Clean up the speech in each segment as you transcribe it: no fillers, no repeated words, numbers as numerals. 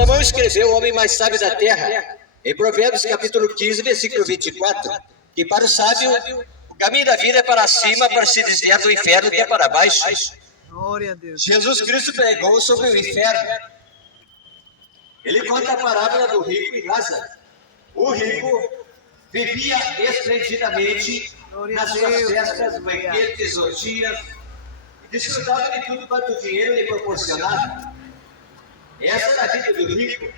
Salomão escreveu, o homem mais sábio da terra, em Provérbios capítulo 15, versículo 24, que para o sábio, o caminho da vida é para cima, para se desviar do inferno, que é para baixo. Glória a Deus. Jesus Cristo pregou sobre o inferno. Ele conta a parábola do rico e Lázaro. O rico vivia esplendidamente nas suas festas, banquetes, orgias, e desfrutava de tudo quanto o dinheiro lhe proporcionava. Essa era a vida do rico.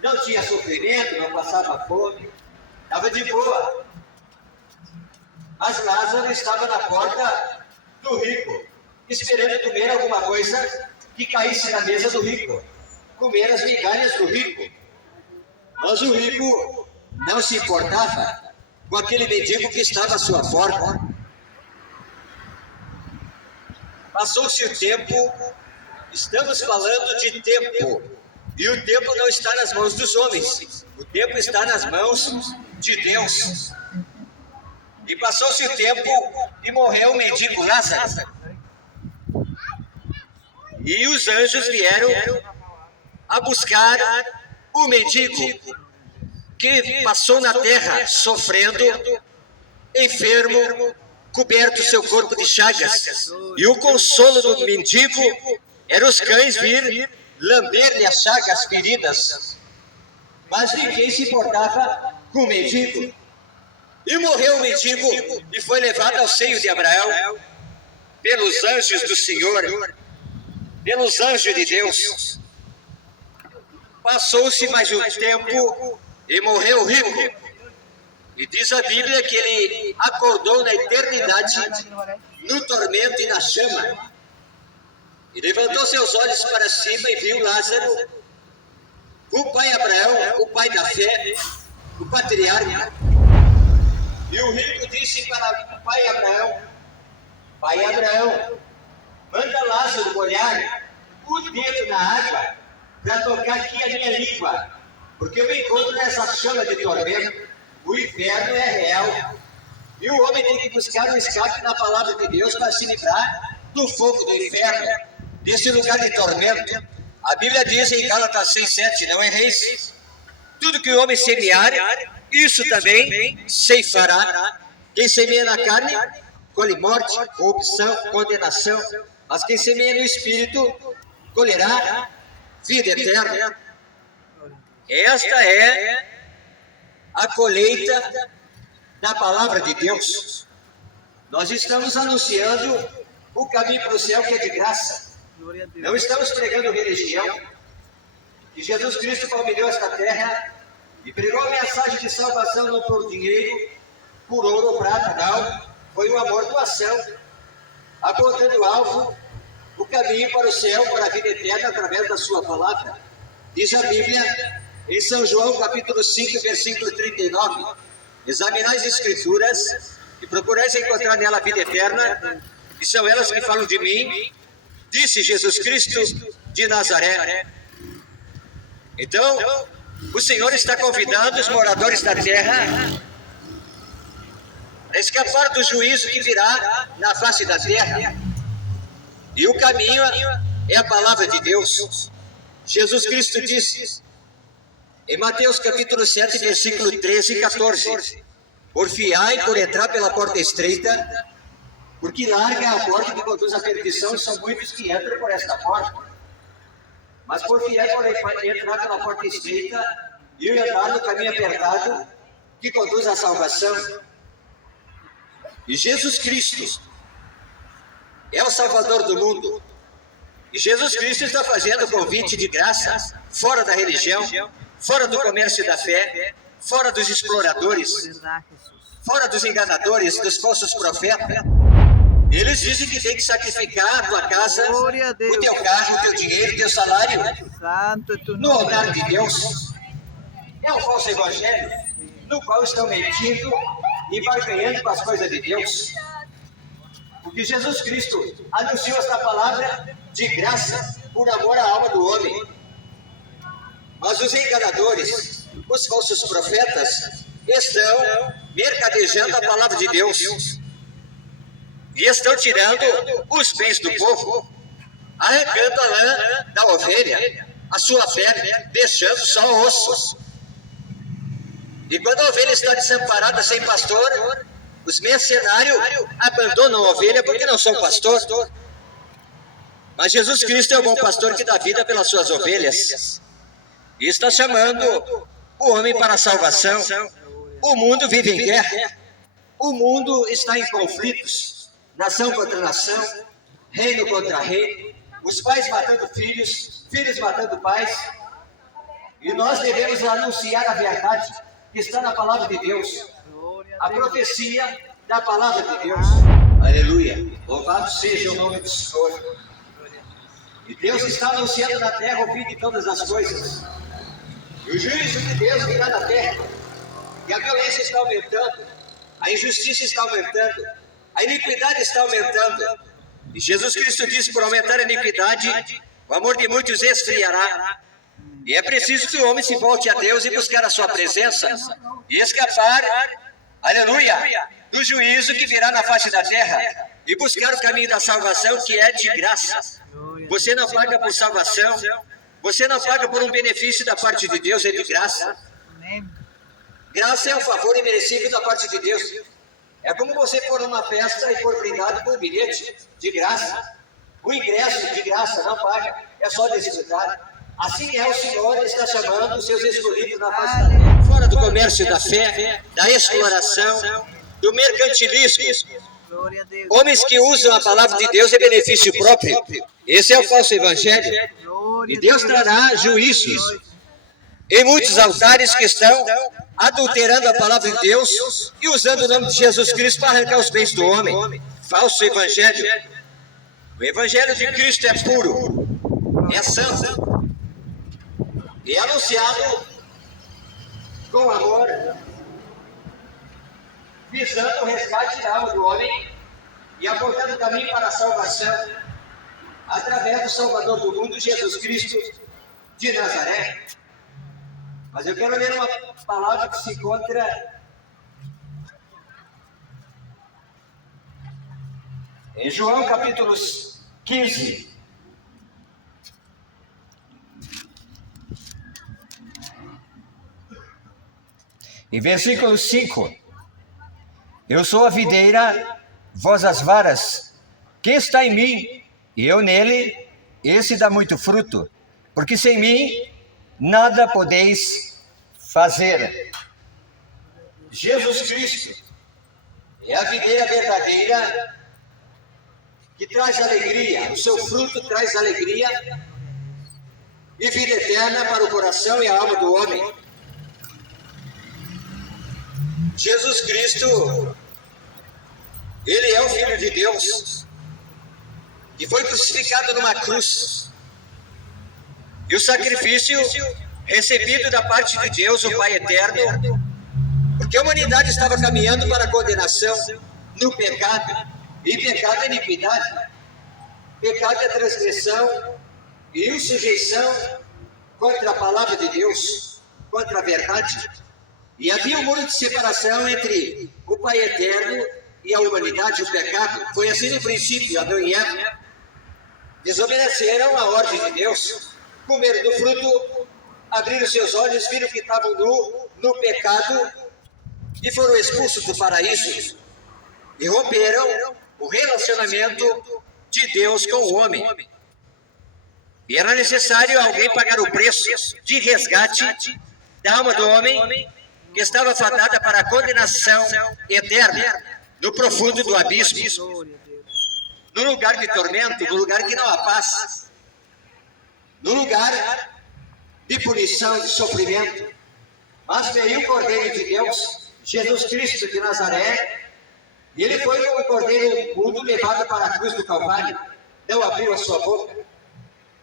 Não tinha sofrimento, não passava fome, estava de boa. Mas Lázaro estava na porta do rico, esperando comer alguma coisa que caísse na mesa do rico, comer as migalhas do rico. Mas o rico não se importava com aquele mendigo que estava à sua porta. Passou-se o tempo, estamos falando de tempo, e o tempo não está nas mãos dos homens, o tempo está nas mãos de Deus. E passou-se o tempo e morreu o mendigo Lázaro. E os anjos vieram a buscar o mendigo que passou na terra sofrendo, enfermo, coberto seu corpo de chagas. E o consolo do mendigo era os cães vir lamber-lhe as chagas feridas. Mas ninguém se importava com o mendigo. E morreu o mendigo e foi levado ao seio de Abraão pelos anjos do Senhor, pelos anjos de Deus. Passou-se mais um tempo e morreu o rico. E diz a Bíblia que ele acordou na eternidade, no tormento e na chama. E levantou seus olhos para cima e viu Lázaro, o pai Abraão, o pai da fé, o patriarca. E o rico disse para o pai Abraão: Pai Abraão, manda Lázaro molhar o dedo na água para tocar aqui a minha língua, porque eu me encontro nessa chama de tormento. O inferno é real. E o homem tem que buscar um escape na palavra de Deus para se livrar do fogo do inferno, desse lugar de tormento. A Bíblia diz em Gálatas 6:7, não erreis. Tudo que o homem semear, isso também ceifará. Quem semeia na carne, colhe morte, corrupção, condenação. Mas quem semeia no Espírito, colherá vida eterna. Esta é a colheita da palavra de Deus. Nós estamos anunciando o caminho para o céu, que é de graça. Não estamos pregando religião. E Jesus Cristo palmilhou esta terra e pregou a mensagem de salvação não por dinheiro, por ouro ou prata, não. Foi o amor, doação, apontando o alvo, o caminho para o céu, para a vida eterna, através da sua palavra. Diz a Bíblia em São João, capítulo 5, versículo 39, examinai as Escrituras e procurais encontrar nela a vida eterna, e são elas que falam de mim, disse Jesus Cristo de Nazaré. Então, o Senhor está convidando os moradores da terra a escapar do juízo que virá na face da terra. E o caminho é a palavra de Deus. Jesus Cristo disse em Mateus capítulo 7, versículo 13 e 14: Porfiai por entrar pela porta estreita, porque larga é a porta que conduz à perdição, e são muitos que entram por esta porta. Mas porfiai por entrar pela porta estreita e entrar no caminho apertado que conduz à salvação. E Jesus Cristo é o Salvador do mundo. E Jesus Cristo está fazendo convite de graça, fora da religião, fora do comércio da fé, fora dos exploradores, fora dos enganadores, dos falsos profetas. Eles dizem que tem que sacrificar a tua casa, o teu carro, o teu dinheiro, o teu salário no altar de Deus. É um falso evangelho no qual estão mentindo e barganhando com as coisas de Deus. Porque Jesus Cristo anunciou esta palavra de graça por amor à alma do homem. Mas os enganadores, os falsos profetas, estão mercadejando a palavra de Deus e estão tirando os bens do povo, arrancando a lã da ovelha. a sua pele, deixando só ossos. E quando a ovelha está desamparada, sem pastor, os mercenários abandonam a ovelha porque não são pastor. Mas Jesus Cristo é o bom pastor que dá vida pelas suas ovelhas. E está chamando o homem para a salvação. O mundo vive em guerra. O mundo está em conflitos. Nação contra nação, reino contra reino. Os pais matando filhos, filhos matando pais. E nós devemos anunciar a verdade que está na palavra de Deus. A profecia da palavra de Deus. Aleluia. Louvado seja o nome do Senhor. E Deus está anunciando na terra o fim de todas as coisas. E o juízo de Deus virá na terra. E a violência está aumentando. A injustiça está aumentando. A iniquidade está aumentando. E Jesus Cristo disse: por aumentar a iniquidade, o amor de muitos esfriará. E é preciso que o homem se volte a Deus e buscar a sua presença. E escapar, aleluia, do juízo que virá na face da terra. E buscar o caminho da salvação, que é de graça. Você não paga por salvação. Você não paga por um benefício da parte de Deus, é de graça. Graça é um favor imerecido da parte de Deus. É como você for numa festa e for brindado com um bilhete de graça. O ingresso de graça, não paga, é só desfrutar. Assim é, o Senhor está chamando os seus escolhidos na face da terra. Fora do comércio da fé, da exploração, do mercantilismo. Homens que usam a palavra de Deus em benefício próprio. Esse é o falso evangelho. E Deus trará juízos em muitos altares que estão adulterando a palavra de Deus e usando o nome de Jesus Cristo para arrancar os bens do homem. Falso evangelho. O evangelho de Cristo é puro, é santo e é anunciado com amor, visando o resgate da alma do homem e apontando o caminho para a salvação através do Salvador do mundo, Jesus Cristo de Nazaré. Mas eu quero ler uma palavra que se encontra em João capítulo 15. Em versículo 5. Eu sou a videira, vós as varas. Quem está em mim e eu nele, esse dá muito fruto, porque sem mim nada podeis fazer. Jesus Cristo é a videira verdadeira que traz alegria. O seu fruto traz alegria e vida eterna para o coração e a alma do homem. Jesus Cristo, Ele é o Filho de Deus, que foi crucificado numa cruz. E o sacrifício recebido da parte de Deus, o Pai Eterno, porque a humanidade estava caminhando para a condenação no pecado. E pecado é iniquidade, pecado é transgressão e insujeição contra a palavra de Deus, contra a verdade. E havia um muro de separação entre o Pai Eterno e a humanidade, o pecado. Foi assim no princípio. Adão e Eva desobedeceram a ordem de Deus, comeram do fruto, abriram seus olhos, viram que estavam no pecado e foram expulsos do paraíso e romperam o relacionamento de Deus com o homem. E era necessário alguém pagar o preço de resgate da alma do homem, que estava fatada para a condenação eterna no profundo do abismo, no lugar de tormento, no lugar que não há paz, no lugar de punição, de sofrimento. Mas veio o Cordeiro de Deus, Jesus Cristo de Nazaré, e ele foi como o Cordeiro mudo levado para a cruz do Calvário. Não abriu a sua boca,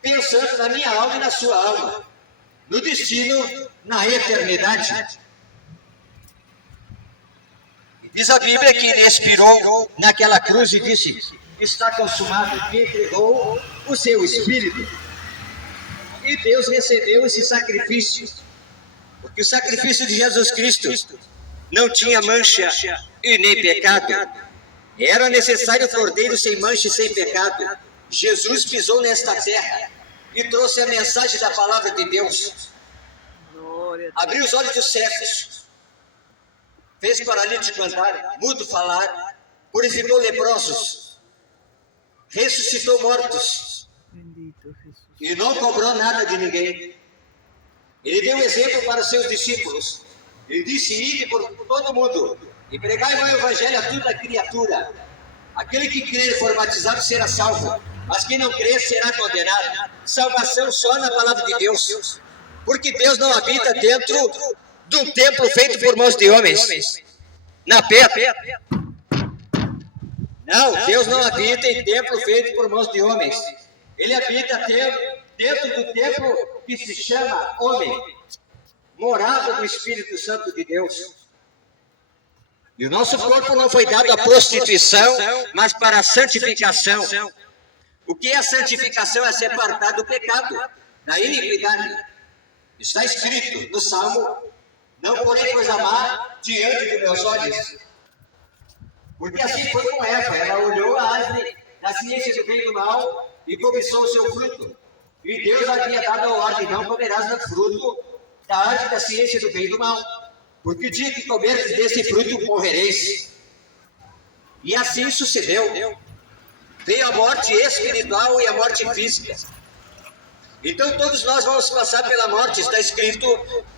pensando na minha alma e na sua alma, no destino, na eternidade. Diz a Bíblia que ele expirou naquela cruz e disse: está consumado, que entregou o seu Espírito. E Deus recebeu esse sacrifício, porque o sacrifício de Jesus Cristo não tinha mancha e nem pecado. Era necessário o Cordeiro sem mancha e sem pecado. Jesus pisou nesta terra e trouxe a mensagem da palavra de Deus. Abriu os olhos dos cegos, fez paralítico andar, mudo falar, purificou leprosos, ressuscitou mortos e não cobrou nada de ninguém. Ele deu exemplo para os seus discípulos. Ele disse: ide por todo mundo e pregai o evangelho a toda criatura. Aquele que crer e for batizado será salvo, mas quem não crer será condenado. Salvação só na palavra de Deus, porque Deus não habita dentro de um templo feito por mãos de homens, na pedra. Não, Deus não habita em templo feito por mãos de homens. Ele habita dentro do templo que se chama homem, morada do Espírito Santo de Deus. E o nosso corpo não foi dado à prostituição, mas para a santificação. O que é a santificação? É se apartar do pecado, da iniquidade. Está escrito no Salmo: não porém coisa má diante de meus olhos. Porque assim foi com Eva, ela olhou a árvore da ciência do bem e do mal e cobiçou o seu fruto. E Deus havia dado a ordem: não comerás do fruto da árvore da ciência do bem e do mal, porque o dia que comerdes desse fruto morrereis. E assim sucedeu. Veio a morte espiritual e a morte física. Então todos nós vamos passar pela morte. Está escrito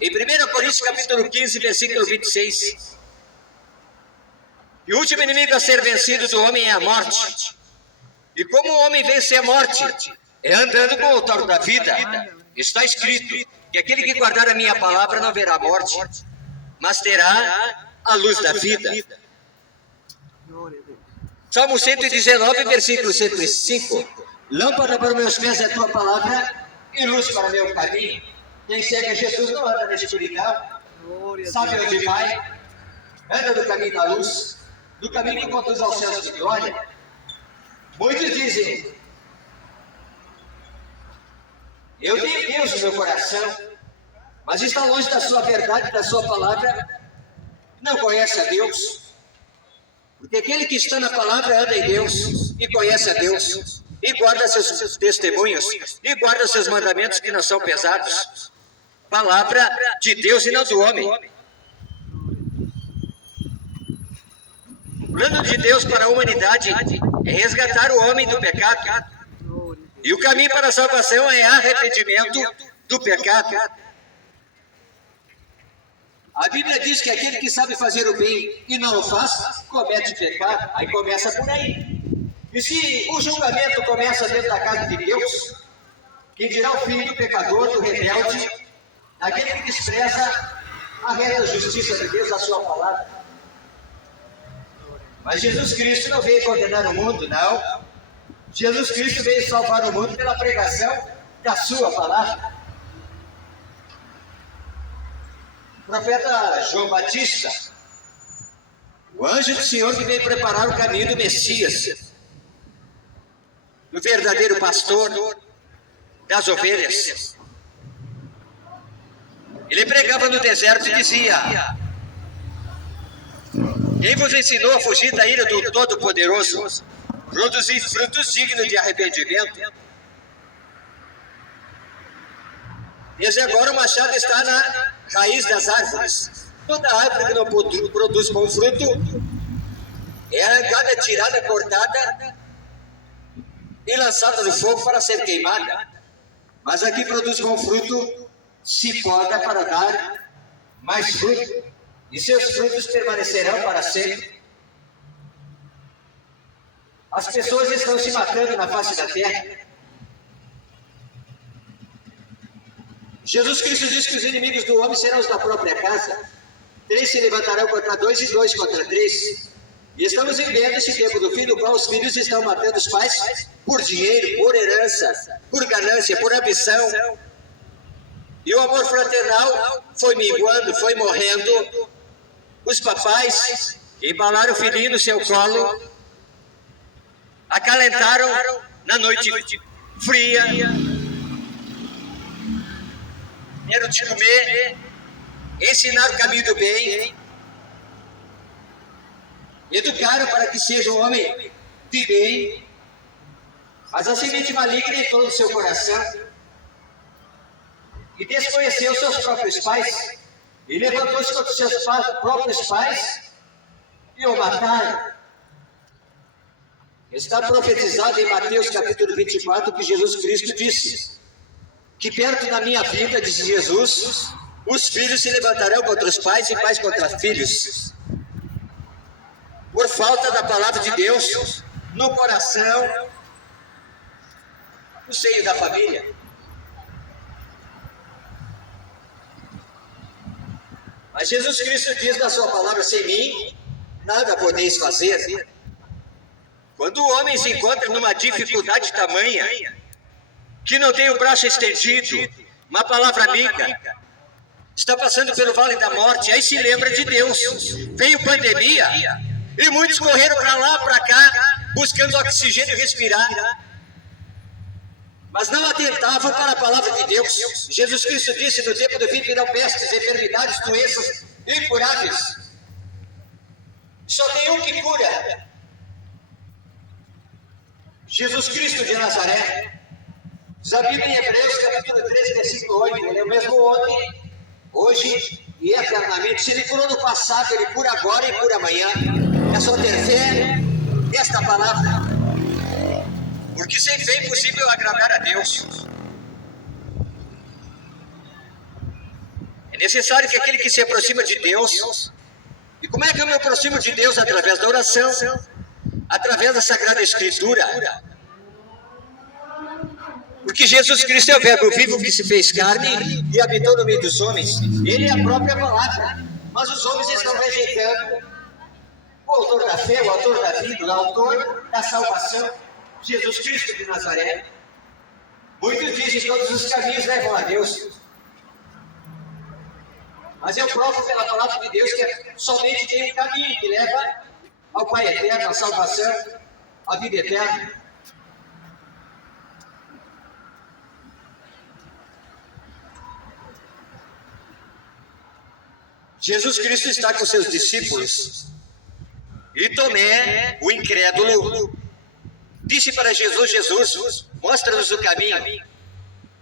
em 1 Coríntios capítulo 15, versículo 26. E o último inimigo a ser vencido do homem é a morte. E como o homem vence a morte? É andando com o autor da vida. Está escrito que aquele que guardar a minha palavra não verá morte, mas terá a luz da vida. Salmo 119, versículo 105. Lâmpada para os meus pés é a tua palavra e luz para o meu caminho. Quem segue a Jesus não anda na escuridão, sabe onde vai, anda no caminho da luz, do caminho que conduz aos céus de glória. Muitos dizem: eu tenho Deus no meu coração, mas está longe da sua verdade, da sua palavra, não conhece a Deus. Porque aquele que está na palavra anda em Deus e conhece a Deus, e guarda seus testemunhos, e guarda seus mandamentos que não são pesados. Palavra de Deus e não do homem. O plano de Deus para a humanidade é resgatar o homem do pecado. E o caminho para a salvação é arrependimento do pecado. A Bíblia diz que aquele que sabe fazer o bem e não o faz, comete pecado. Aí começa por aí. E se o julgamento começa dentro da casa de Deus, quem dirá o fim do pecador, do rebelde, daquele que despreza a reta justiça de Deus, a sua palavra? Mas Jesus Cristo não veio condenar o mundo, não. Jesus Cristo veio salvar o mundo pela pregação da sua palavra. O profeta João Batista, o anjo do Senhor que veio preparar o caminho do Messias, do verdadeiro pastor das ovelhas. Ele pregava no deserto e dizia: quem vos ensinou a fugir da ira do Todo-Poderoso? Produzir frutos dignos de arrependimento. Desde agora o machado está na raiz das árvores. Toda árvore que não produz bom fruto é arrancada, tirada, cortada e lançada no fogo para ser queimada. Mas a que produz bom fruto se poda para dar mais fruto, e seus frutos permanecerão para sempre. As pessoas estão se matando na face da terra. Jesus Cristo diz que os inimigos do homem serão os da própria casa. 3 se levantarão contra 2 e 2 contra 3. E estamos vivendo esse tempo do fim, no qual os filhos estão matando os pais por dinheiro, por herança, por ganância, por ambição. E o amor fraternal foi minguando, foi morrendo. Os papais embalaram o filhinho no seu colo, acalentaram na noite fria, deram de comer, ensinaram o caminho do bem, educaram para que seja um homem de bem, mas a semente maligna entrou no seu coração e desconheceu seus próprios pais, e levantou-se contra seus próprios pais e o mataram. Está profetizado em Mateus capítulo 24 que Jesus Cristo disse que perto da minha vida, disse Jesus, os filhos se levantarão contra os pais e pais contra filhos, por falta da palavra de Deus no coração, no seio da família. Mas Jesus Cristo diz na sua palavra: sem mim nada podeis fazer. Quando o homem se encontra numa dificuldade tamanha, que não tem o braço estendido, uma palavra amiga, está passando pelo vale da morte, aí se lembra de Deus. Veio pandemia e muitos correram para lá, para cá, buscando oxigênio e respirar, mas não atentavam para a palavra de Deus. Jesus Cristo disse: no tempo do fim virão pestes, enfermidades, doenças incuráveis. Só tem um que cura: Jesus Cristo de Nazaré. Diz a Bíblia em Hebreus capítulo 13, versículo 8, ele é o mesmo ontem, hoje e eternamente. Se ele curou no passado, ele cura agora e cura amanhã. É só ter fé nesta palavra, porque sem fé é impossível agradar a Deus. É necessário que aquele que se aproxima de Deus, e como é que eu me aproximo de Deus? Através da oração, através da Sagrada Escritura. Porque Jesus Cristo é o verbo vivo que se fez carne e habitou no meio dos homens. Ele é a própria palavra, mas os homens estão rejeitando o autor da fé, o autor da vida, o autor da salvação, Jesus Cristo de Nazaré. Muitos dizem que todos os caminhos levam a Deus, mas eu provo pela palavra de Deus que somente tem um caminho que leva ao Pai eterno, à salvação, à vida eterna. Jesus Cristo está com seus discípulos e Tomé, o incrédulo, disse para Jesus: Jesus, mostra-nos o caminho.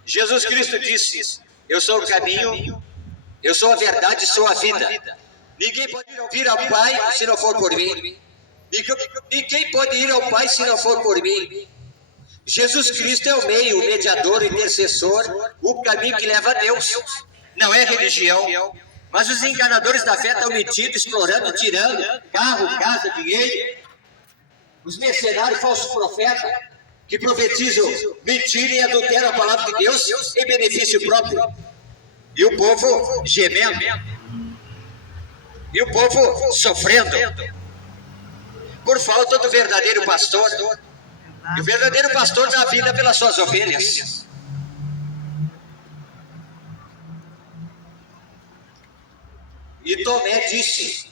Jesus Cristo disse: eu sou o caminho, eu sou a verdade, sou a vida. Ninguém pode vir ao Pai se não for por mim. Ninguém pode ir ao Pai se não for por mim. Jesus Cristo é o meio, o mediador, o intercessor, o caminho que leva a Deus. Não é religião. Mas os enganadores da fé estão mentindo, explorando, tirando carro, casa, dinheiro. Os mercenários, falsos profetas, que profetizam mentira e adulteram a palavra de Deus em benefício próprio. E o povo gemendo. E o povo sofrendo por falta do verdadeiro pastor. E o verdadeiro pastor dá a vida pelas suas ovelhas. E Tomé disse: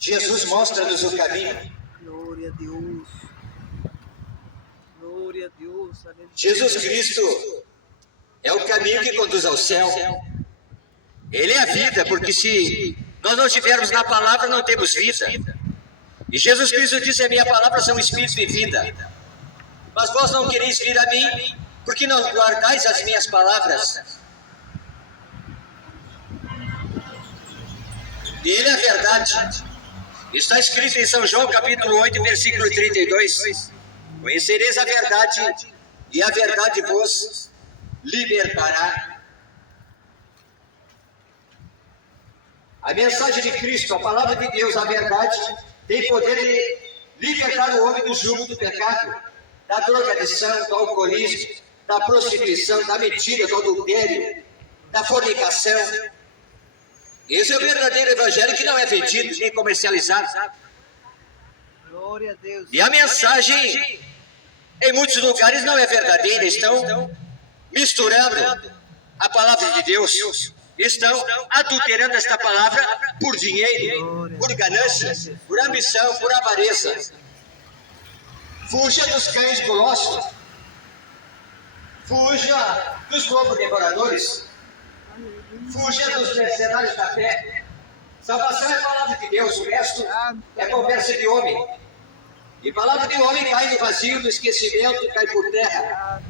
Jesus, mostra-nos o caminho. Glória a Deus. Glória a Deus. Aleluia. Jesus Cristo é o caminho que conduz ao céu. Ele é a vida, porque se nós não estivermos na palavra, não temos vida. E Jesus Cristo disse: a minha palavra são espírito e vida. Mas vós não quereis vir a mim, porque não guardais as minhas palavras. Ele é a verdade. Está escrito em São João capítulo 8, versículo 32. Conhecereis a verdade, e a verdade vos libertará. A mensagem de Cristo, a palavra de Deus, a verdade, tem poder de libertar o homem do jugo do pecado, da drogadição, do alcoolismo, da prostituição, da mentira, do adultério, da fornicação. Esse é o verdadeiro evangelho, que não é vendido nem comercializado. Glória a Deus. E a mensagem em muitos lugares não é verdadeira. Estão misturando a palavra de Deus. Estão adulterando esta palavra por dinheiro, por ganância, por ambição, por avareza. Fuja dos cães golosos. Fuja dos lobos devoradores. Fuja dos mercenários da fé. Salvação é a palavra de Deus, o resto é conversa de homem. E a palavra de homem cai no vazio, no esquecimento, cai por terra.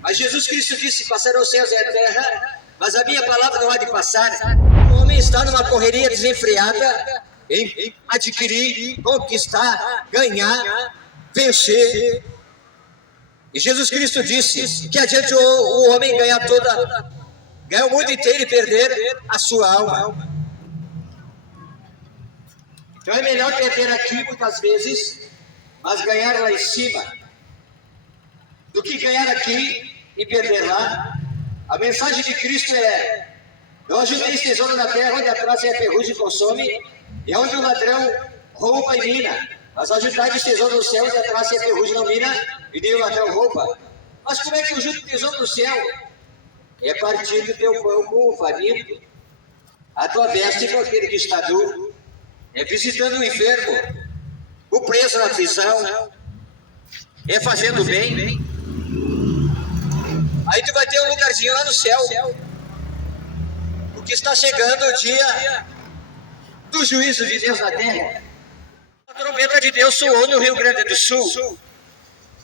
Mas Jesus Cristo disse: passarão os céus e a terra, mas a minha palavra não há de passar. O homem está numa correria desenfreada em adquirir, conquistar, ganhar, vencer. E Jesus Cristo disse que adiante o homem ganhar o mundo inteiro e perder a sua alma. Então é melhor perder aqui muitas vezes, mas ganhar lá em cima, do que ganhar aqui e perder lá. A mensagem de Cristo é: não ajunteis tesouro na terra, onde a traça e a ferrugem consome, e onde o ladrão rouba e mina. Mas ajuntai-vos tesouro no céu, onde a traça e a ferrugem não mina, e nem o ladrão rouba. Mas como é que eu junto tesouro no céu? É partindo teu pão com o faminto, a tua veste com aquele que está nu, é visitando o enfermo, o preso na prisão, é fazendo bem. Aí tu vai ter um lugarzinho lá no céu, porque está chegando o dia do juízo de Deus na terra. A trombeta de Deus soou no Rio Grande do Sul,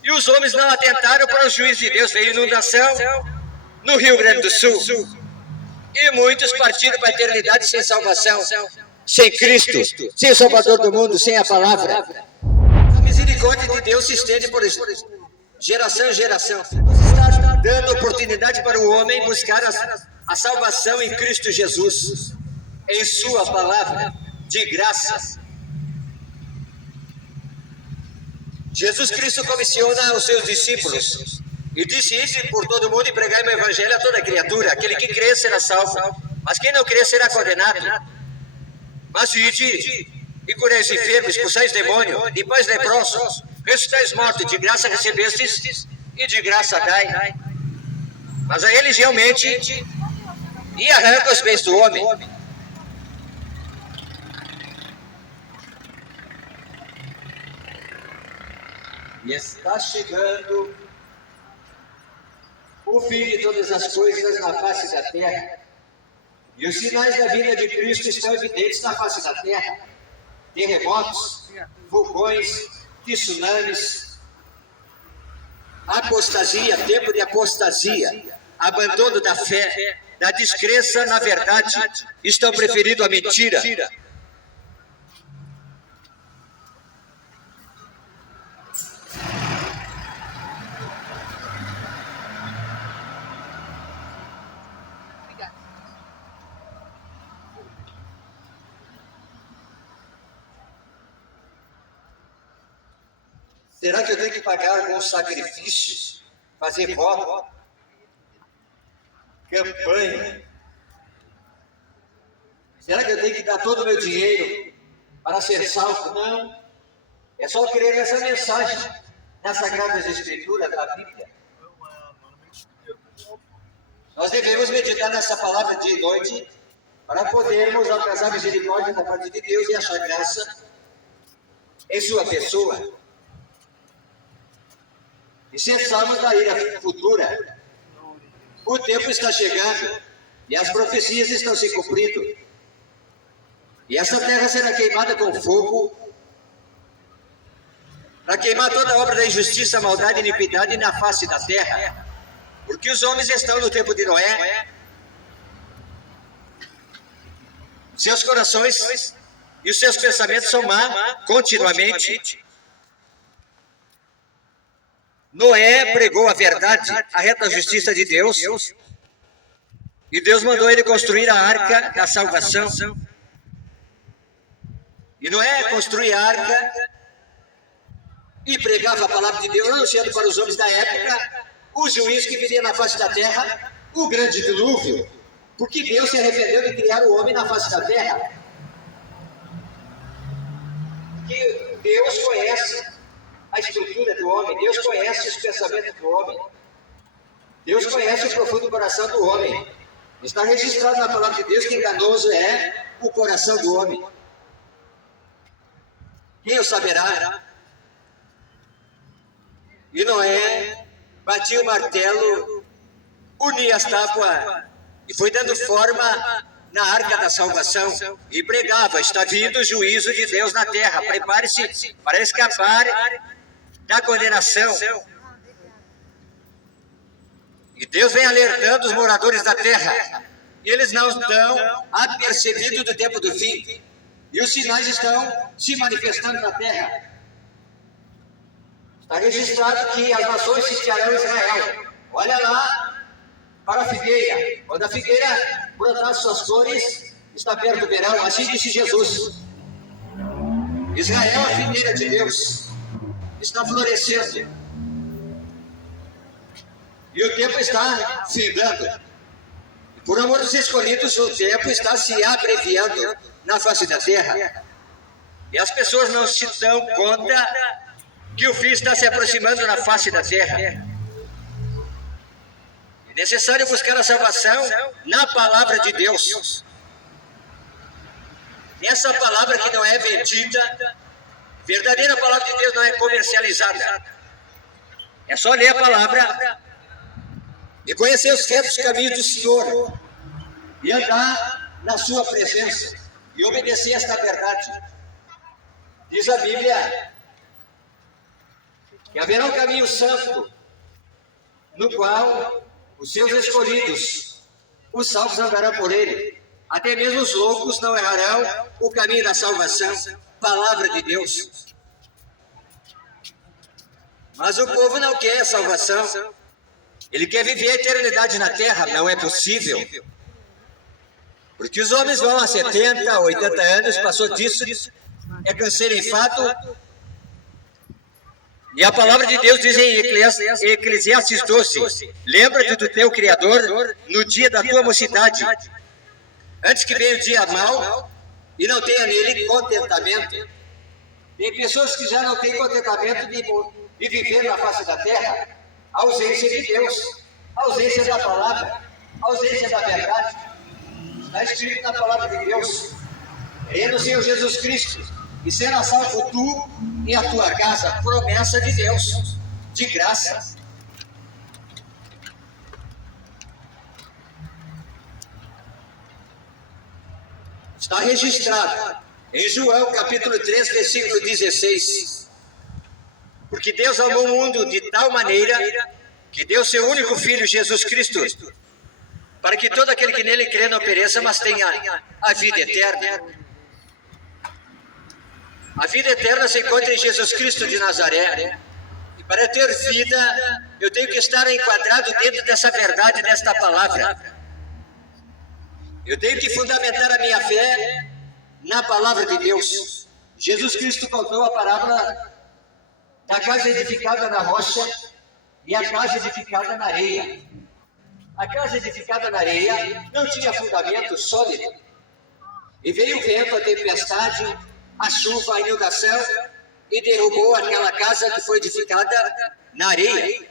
e os homens não atentaram para o juízo de Deus. Veio inundação no Rio Grande do Sul, e muitos partiram para a eternidade sem salvação, sem Cristo, sem o Salvador do mundo, sem a palavra. A misericórdia de Deus se estende por geração em geração. Deus está dando oportunidade para o homem buscar a salvação em Cristo Jesus, em sua palavra, de graça. Jesus Cristo comissiona os seus discípulos e disse: ide por todo mundo e pregai meu evangelho a toda criatura. Aquele que crê será salvo, mas quem não crê será condenado. Mas ide e curai os enfermos, expulsai os demônios, limpais leprosos, ressuscitai os mortos, de graça recebestes e de graça dai. Mas a religião mente e arranca os bens do homem. E está chegando o fim de todas as coisas na face da terra. E os sinais da vinda de Cristo estão evidentes na face da terra: terremotos, vulcões, tsunamis, apostasia, tempo de apostasia, abandono da fé, da descrença na verdade, estão preferindo a mentira. Será que eu tenho que pagar alguns sacrifícios, fazer voto, campanha? Será que eu tenho que dar todo o meu dinheiro para ser salvo? Não. É só crer nessa mensagem, nas Sagradas Escrituras da Bíblia. Nós devemos meditar nessa palavra dia e noite para podermos alcançar a misericórdia da parte de Deus e achar graça em sua pessoa. E cessarmos da ira futura. O tempo está chegando e as profecias estão se cumprindo. E essa terra será queimada com fogo para queimar toda a obra da injustiça, maldade e iniquidade na face da terra. Porque os homens estão no tempo de Noé. Seus corações e os seus pensamentos são má continuamente. Noé pregou a verdade, a reta justiça de Deus, e Deus mandou ele construir a arca da salvação. E Noé construía a arca e pregava a palavra de Deus, anunciando para os homens da época o juízo que viria na face da terra, o grande dilúvio, porque Deus se arrependeu de criar o homem na face da terra. Porque Deus conhece a estrutura do homem, Deus conhece os pensamentos do homem, Deus conhece o profundo coração do homem. Está registrado na palavra de Deus que enganoso é o coração do homem. Quem o saberá? E Noé batia o martelo, unia as tábuas e foi dando forma na arca da salvação e pregava: está vindo o juízo de Deus na terra, prepare-se para escapar da condenação. E Deus vem alertando os moradores da terra. E eles não estão apercebidos do tempo do fim. E os sinais estão se manifestando na terra. Está registrado que as nações sitiarão Israel. Olha lá para a figueira. Quando a figueira brotar suas flores, está perto do verão. Assim disse Jesus. Israel, a figueira de Deus, está florescendo. E o tempo está findando. Por amor dos escolhidos, o tempo está se abreviando na face da terra. E as pessoas não se dão conta que o fim está se aproximando na face da terra. É necessário buscar a salvação na palavra de Deus. Essa palavra que não é vendida, verdadeira palavra de Deus não é comercializada. É só ler a palavra e conhecer os retos caminhos do Senhor e andar na sua presença e obedecer esta verdade. Diz a Bíblia que haverá um caminho santo no qual os seus escolhidos, os salvos, andarão por ele. Até mesmo os loucos não errarão o caminho da salvação. Palavra de Deus. Mas o povo não quer a salvação. Ele quer viver a eternidade na terra. Não é possível. Porque os homens vão a 70, 80 anos, passou disso, é canseiro em fato. E a palavra de Deus diz em Eclesiastes 12: lembra-te do teu Criador no dia da tua mocidade, antes que venha o dia mau e não tenha nele contentamento. Tem pessoas que já não têm contentamento de viver na face da terra. A ausência de Deus, a ausência da palavra, a ausência da verdade. Está escrito na palavra de Deus: crê no Senhor Jesus Cristo e será salvo tu e a tua casa. Promessa de Deus, de graça. Está registrado em João capítulo 3, versículo 16. Porque Deus amou o mundo de tal maneira que deu seu único Filho, Jesus Cristo, para que todo aquele que nele crê não pereça, mas tenha a vida eterna. A vida eterna se encontra em Jesus Cristo de Nazaré. E para ter vida, eu tenho que estar enquadrado dentro dessa verdade, desta palavra. Eu tenho que fundamentar a minha fé na palavra de Deus. Jesus Cristo contou a parábola da casa edificada na rocha e a casa edificada na areia. A casa edificada na areia não tinha fundamento sólido. E veio o vento, a tempestade, a chuva, a inundação, e derrubou aquela casa que foi edificada na areia.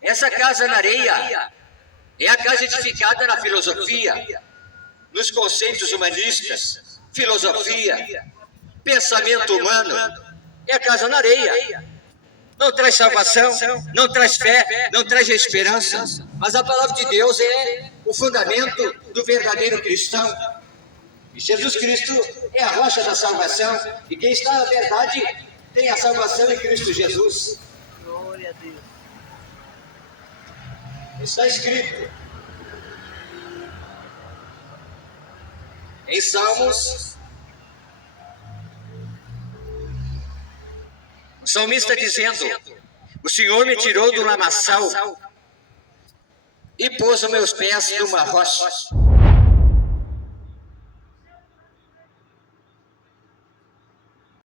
Essa casa na areia é a casa edificada na filosofia, nos conceitos humanistas, filosofia, pensamento humano. É a casa na areia. Não traz salvação, não traz fé, não traz esperança. Mas a palavra de Deus é o fundamento do verdadeiro cristão. E Jesus Cristo é a rocha da salvação. E quem está na verdade tem a salvação em Cristo Jesus. Glória a Deus. Está escrito em Salmos. O salmista dizendo: o Senhor me tirou do lamaçal e pôs os meus pés numa rocha.